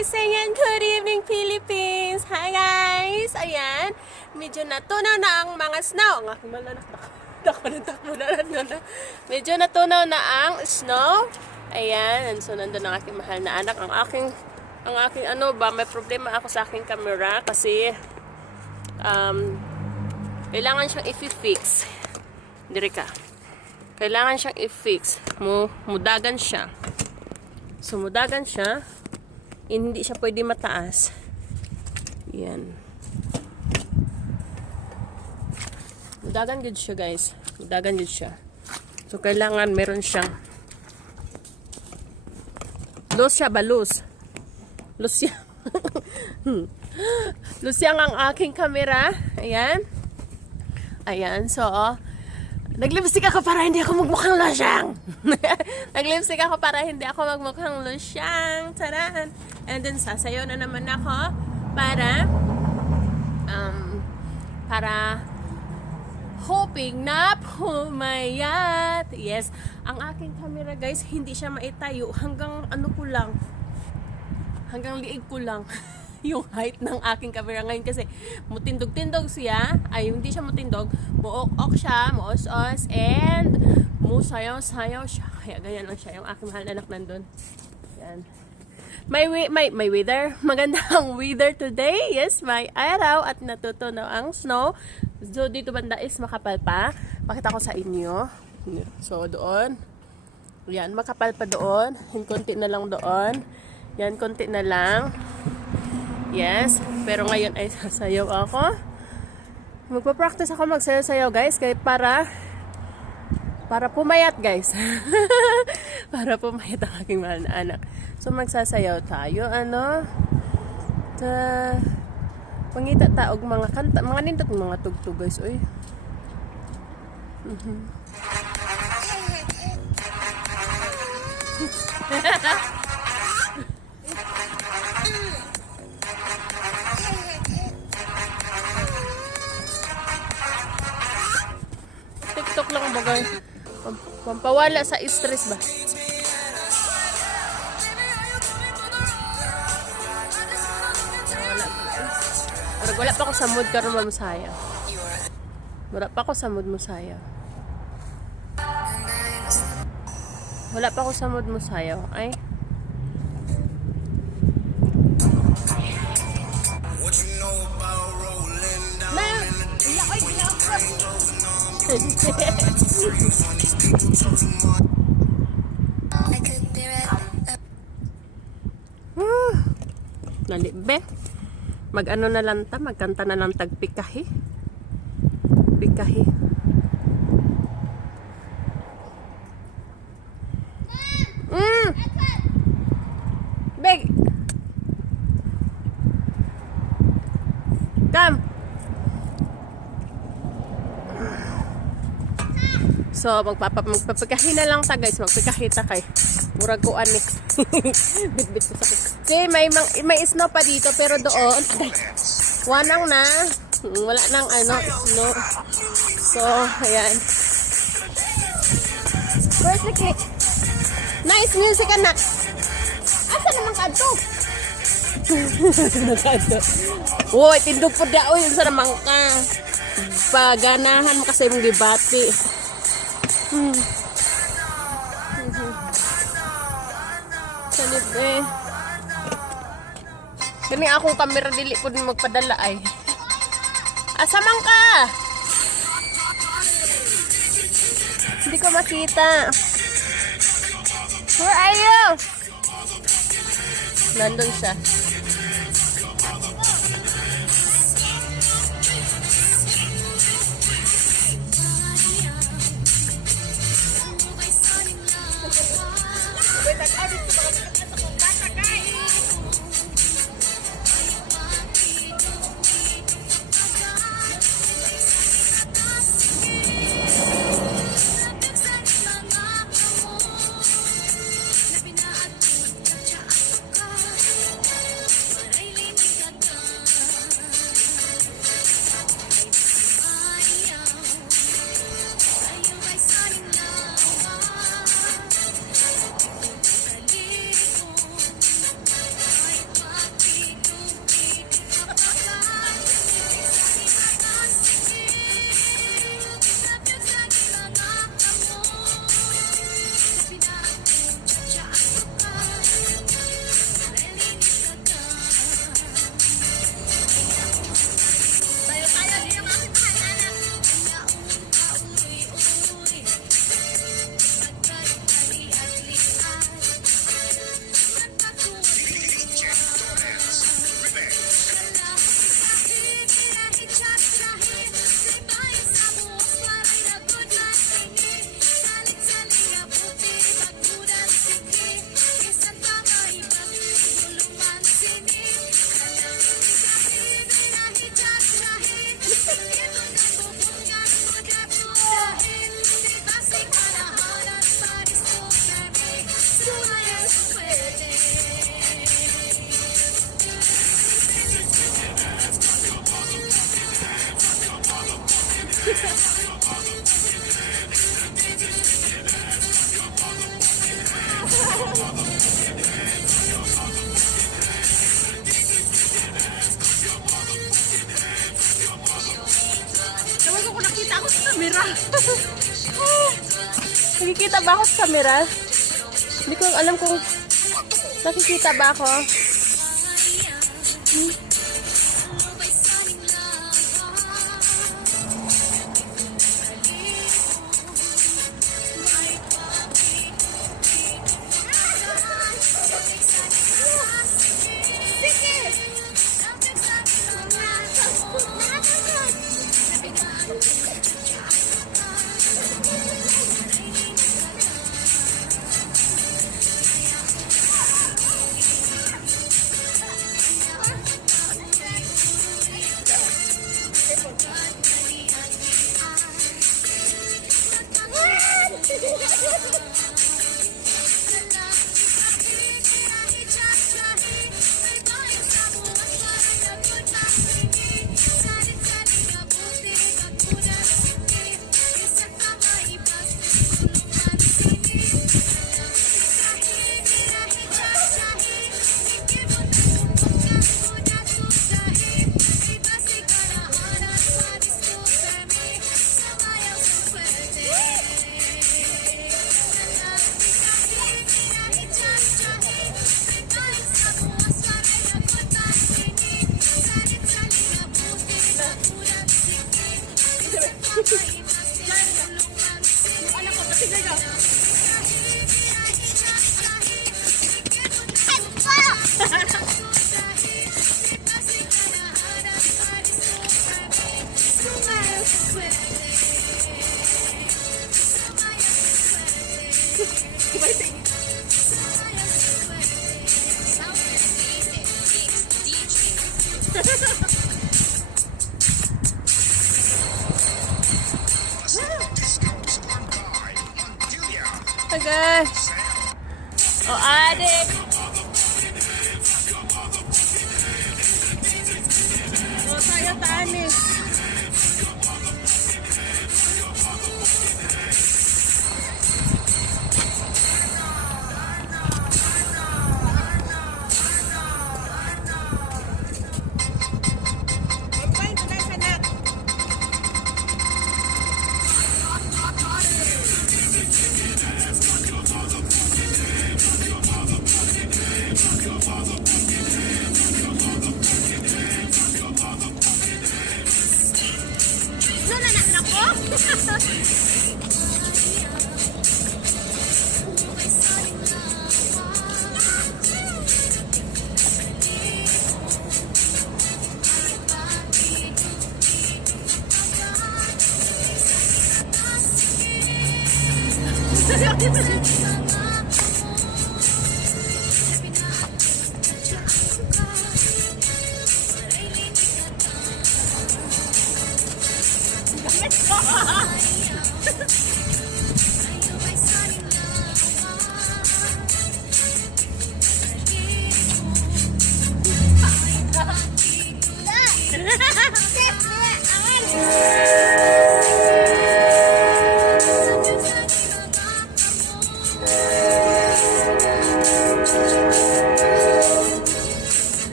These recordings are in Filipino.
gising and good evening Philippines! Hi guys! Ayan, medyo natunaw na ang mga snow. Ang aking malanak, takbo na. Medyo natunaw na ang snow. Ayan, so nandun ang aking mahal na anak. Ang aking ano ba, may problema ako sa aking camera kasi kailangan siyang i-fix. Diri ka. Kailangan siyang i-fix. Mudagan siya. So, mudagan siya. Hindi siya pwede mataas. Yan. Mudagan good siya, guys. Mudagan good siya. So, kailangan meron siyang loose siya ba? Loose. Loose siya. Loose yang ang aking camera. Ayan. Ayan. So, nag-lipstick ako para hindi ako magmukhang losyang. Nag-lipstick ako para hindi ako magmukhang losyang. Taran! And then, sasayaw na naman ako para hoping na pumayat. Yes, ang aking camera guys, hindi siya maitayo hanggang ano ko lang. Hanggang liig ko lang. Yung height ng aking camera ngayon kasi mutindog-tindog siya, ay hindi siya mutindog, muok-ok siya, muos-os, and musayaw-sayaw siya. Kaya ganyan lang siya, yung aking mahal na anak nandun. Yan. May weather, magandang weather today. Yes, may araw at natutunaw ang snow. So dito banda is makapal pa. Pakita ko sa inyo. So doon, yan, makapal pa doon. Yung konti na lang doon. Yan, konti na lang. Yes, pero ngayon ay sasayaw ako. Magpa-practice ako magsayaw-sayaw guys, kaya para pumayat guys. Para pumayat ang aking mahal na anak. So magsasayaw tayo, ano? Pangita taog mga kanta, mga nindot mga tugtog guys, oy. TikTok lang bagay. Pampawala sa stress ba? Wala pa ako sa mood karon mamusaya. Wala pa ako sa mood musaya. Wala pa ako sa mood musaya. Ay. Nalibe. Mag-ano na lang ta, magkanta na lang tagpikahi. Pikahi. Big. Come. So, magpapikahi na lang ta guys. Magpikahi ta kay. Murag ko ani. Bit-bit ko sa okay, may snow pa dito pero doon wanang na. Wala nang ano, snow. So, ayan. Where's the click? Nice music anak. Asa naman kadto? Woy, tindog po da oy sa naman ka. Paganahan mo kasi mong debate. Sanib eh. Kani akong camera dili po din magpadala ay. Asa man ka? Hindi ko makita. Where are you? Nandun siya. Tawag ko kung nakita ako sa camera. Nakikita ba ako sa camera? Hindi ko alam kung nakikita ba ako. Tagal. O, adik. O, tayo taani.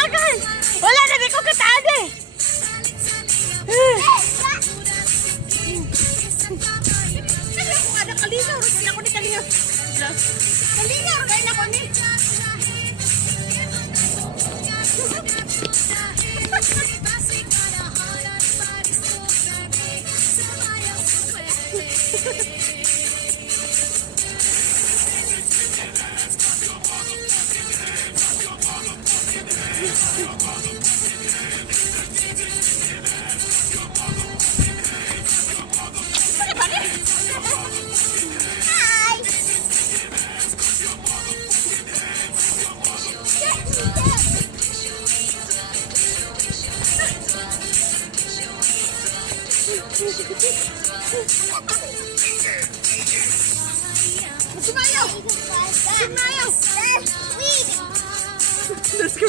Agay! Wala na, di ko katade! Kaya ko nga nakalinaw, rin ako ni kalinaw. Kalinaw, rin ako ni. Hi! Sumayaw! Sumayaw! Let's go.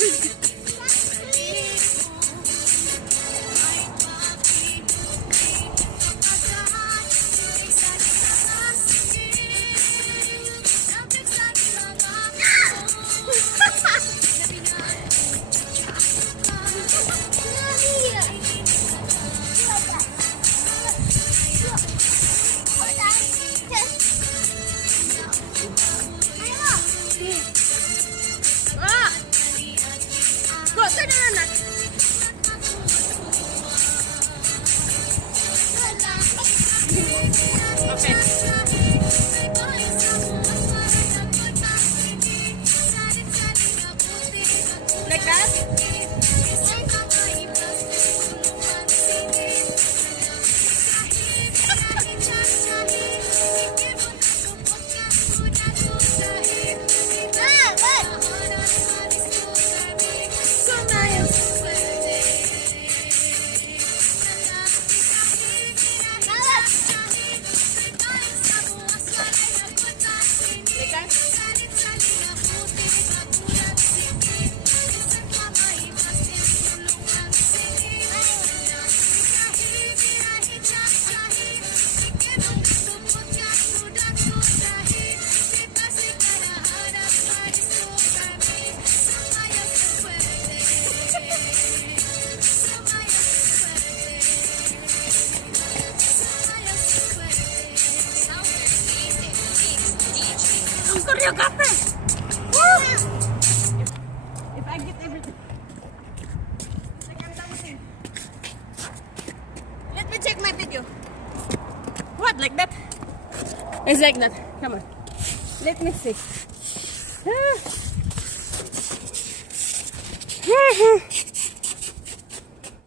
Ah! Go, turn around na. Okay. Like that? So nice. Like that? Ang choreographer! Woo! If I get everything. It's like I'm dancing. Let me check my video. What, like that? It's like that. Come on. Let me see. Ah.